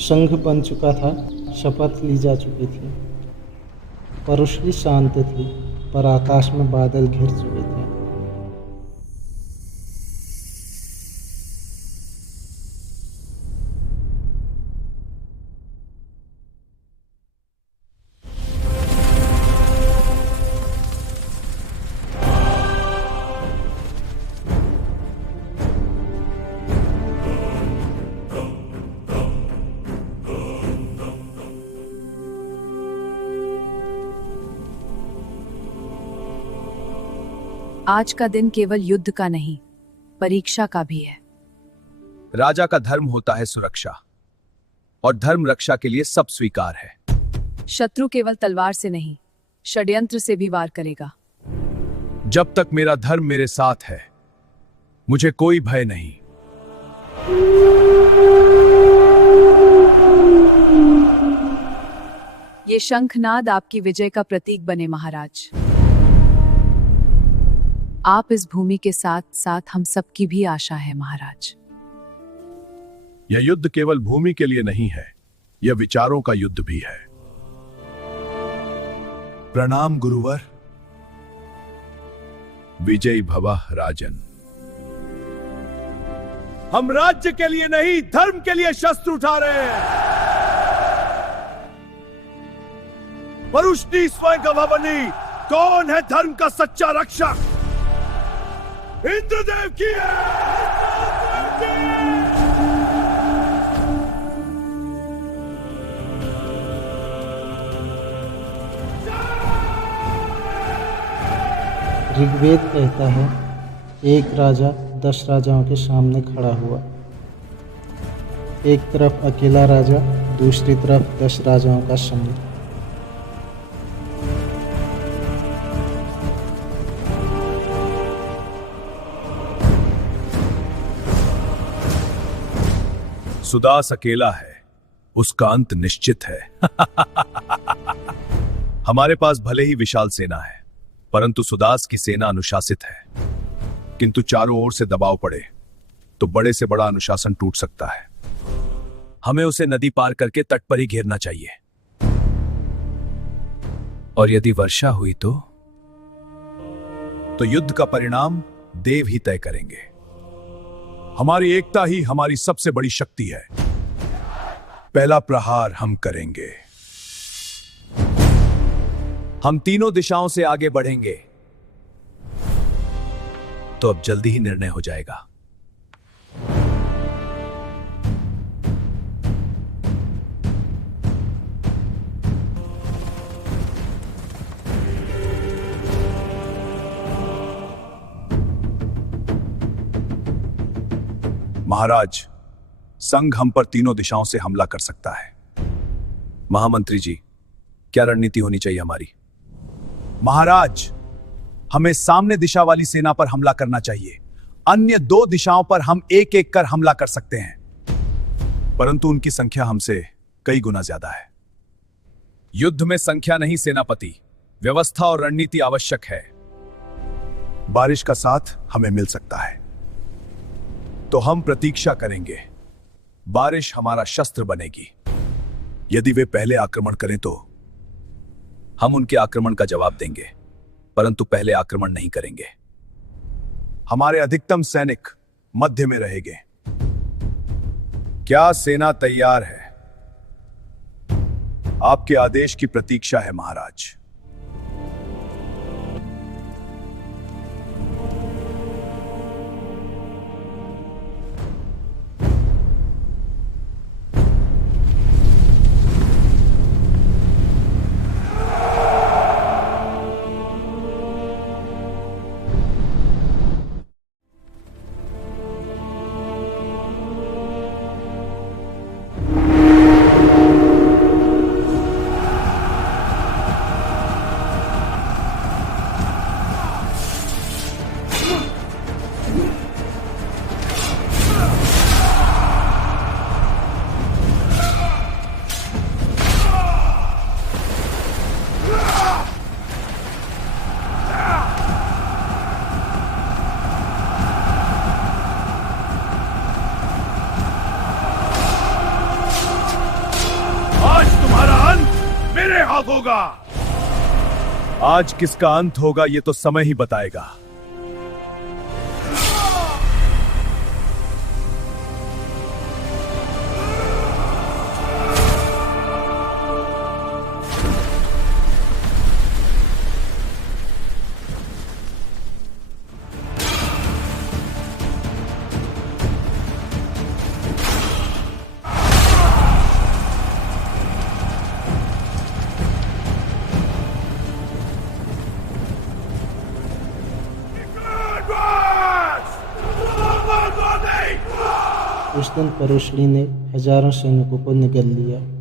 संघ बन चुका था, शपथ ली जा चुकी थी। परुष्टि शांत थी, पर आकाश में बादल घिर चुके थे। आज का दिन केवल युद्ध का नहीं, परीक्षा का भी है। राजा का धर्म होता है सुरक्षा, और धर्म रक्षा के लिए सब स्वीकार है। शत्रु केवल तलवार से नहीं, षड्यंत्र से भी वार करेगा। जब तक मेरा धर्म मेरे साथ है, मुझे कोई भय नहीं। ये शंखनाद आपकी विजय का प्रतीक बने महाराज। आप इस भूमि के साथ साथ हम सबकी भी आशा है महाराज। यह युद्ध केवल भूमि के लिए नहीं है, यह विचारों का युद्ध भी है। प्रणाम गुरुवर। विजयी भवः राजन। हम राज्य के लिए नहीं, धर्म के लिए शस्त्र उठा रहे हैं। परुष्टि स्वयं गवाह बनी। कौन है धर्म का सच्चा रक्षक? इंद्रदेव की ऋग्वेद कहता है, एक राजा 10 राजाओं के सामने खड़ा हुआ। एक तरफ अकेला राजा, दूसरी तरफ 10 राजाओं का समूह। सुदास अकेला है, उसका अंत निश्चित है। हमारे पास भले ही विशाल सेना है, परंतु सुदास की सेना अनुशासित है। किंतु चारों ओर से दबाव पड़े तो बड़े से बड़ा अनुशासन टूट सकता है। हमें उसे नदी पार करके तट पर ही घेरना चाहिए। और यदि वर्षा हुई तो युद्ध का परिणाम देव ही तय करेंगे। हमारी एकता ही हमारी सबसे बड़ी शक्ति है। पहला प्रहार हम करेंगे। हम तीनों दिशाओं से आगे बढ़ेंगे, तो अब जल्दी ही निर्णय हो जाएगा। महाराज, संघ हम पर तीनों दिशाओं से हमला कर सकता है। महामंत्री जी, क्या रणनीति होनी चाहिए हमारी? महाराज, हमें सामने दिशा वाली सेना पर हमला करना चाहिए। अन्य 2 दिशाओं पर हम एक एक कर हमला कर सकते हैं, परंतु उनकी संख्या हमसे कई गुना ज्यादा है। युद्ध में संख्या नहीं सेनापति, व्यवस्था और रणनीति आवश्यक है। बारिश का साथ हमें मिल सकता है, तो हम प्रतीक्षा करेंगे। बारिश हमारा शस्त्र बनेगी। यदि वे पहले आक्रमण करें तो हम उनके आक्रमण का जवाब देंगे, परंतु पहले आक्रमण नहीं करेंगे। हमारे अधिकतम सैनिक मध्य में रहेंगे। क्या सेना तैयार है? आपके आदेश की प्रतीक्षा है महाराज। खिलाफ होगा। आज किसका अंत होगा ये तो समय ही बताएगा। उस दिन परुशली ने हजारों सैनिकों को निगल लिया।